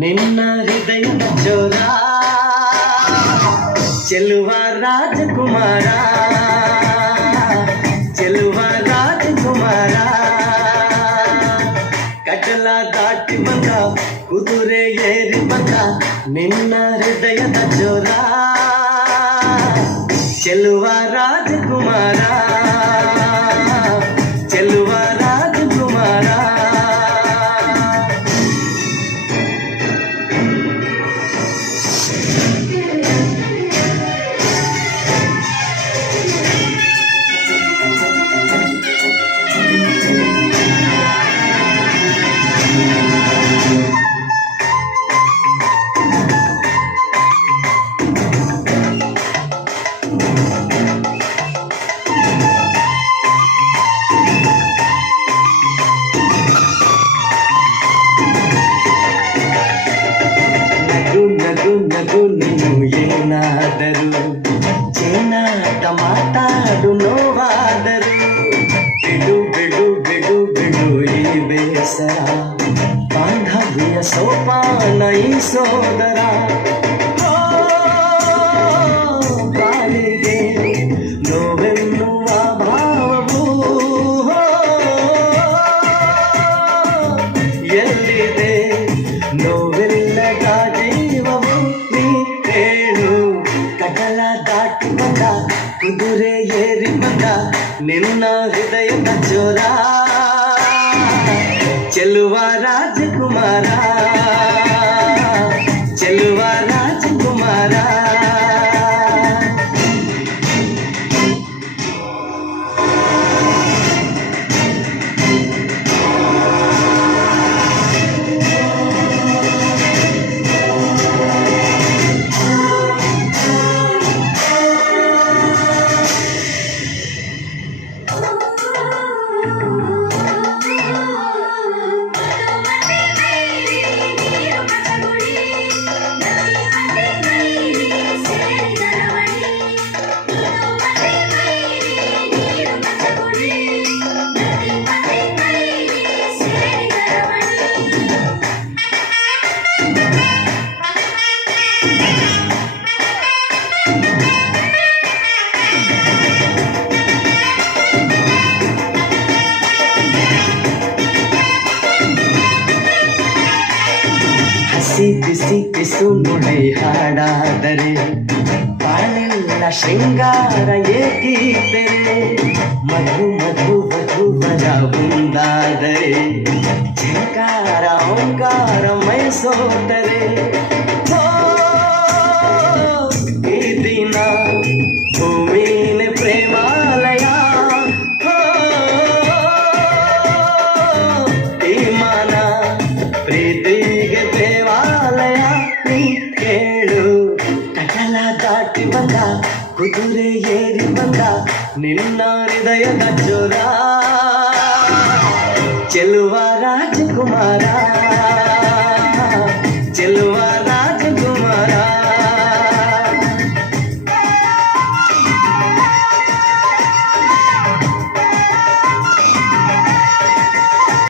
ನಿನ್ನ ಹೃದಯದ ಚೋರ ಚೆಲುವ ರಾಜಕುಮಾರ ಚೆಲುವ ರಾಜಕುಮಾರ ಕಡಲ ದಾಟಿ ಬಂದ ಕುದುರೆ ಏರಿ ಬಂದ ನಿನ್ನ ಹೃದಯದ ಚೋರ ಚೆಲುವ ರಾಜಕುಮಾರ ಚೆಲುವ ರಾಜಕುಮಾರ ನಗು ನೀನು ಏನಾದರೂ ಚೇನಾಟ ಮಾತಾಡು ನೋವಾದರೂ ಬಿಡು ಬಿಡು ಬಿಡು ಬಿಡು ಈ ಬೇಸರ ಬಾಂಧವ್ಯ ಸೋಪಾನ ಈ ಸೋದರ ಬಾಳಿಗೆ ನೋವೆನ್ನುವ ಭಾವವು ಎಲ್ಲಿದೆ ನೋವೆಲ್ಲದ ಜೀವವು ನೀ ಹೇಳು ಕಡಲ ದಾಟಿ ಬಂದ ಕುದುರೆ ಏರಿ ಬಂದ ನಿನ್ನ ಹೃದಯದ ಚೋರ ಚೆಲುವ ರಾಜಕುಮಾರ ಚೆಲುವ ರಾಜಕುಮಾರ ಬಿಸಿ ಬಿಸು ನುಡಿ ಹಾಡಾದರೆ ಬಾಳೆಲ್ಲ ಶೃಂಗಾರ ಏಕೀತೆರೆ ಮಧು ಮಧು ಮಧು ಬರ ಮುಂದಾದರೆ ಝಂಕಾರ ಓಂಕಾರ ಮೈಸೋದರೆ ಈ ದಿನ ಭೂಮಿನ ಪ್ರೇಮಾಲಯ ಈ ಮನ ಪ್ರೀತಿಗೆ ದೇವಾಲಯ ನೀ ಕೇಳು ಕಡಲ ದಾಟಿ ಬಂದ ಕುದುರೆ ಏರಿ ಬಂದ ನಿನ್ನ ಹೃದಯದ ಚೋರ ಚೆಲುವ ರಾಜಕುಮಾರ